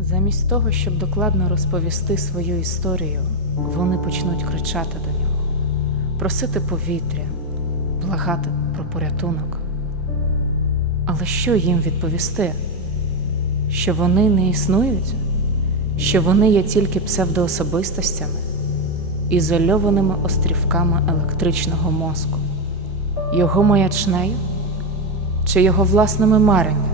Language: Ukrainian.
Замість того, щоб докладно розповісти свою історію, вони почнуть кричати до нього, просити повітря, благати про порятунок. Але що їм відповісти? Що вони не існують? Що вони є тільки псевдоособистостями, ізольованими острівками електричного мозку, його маячнею чи його власними мареннями?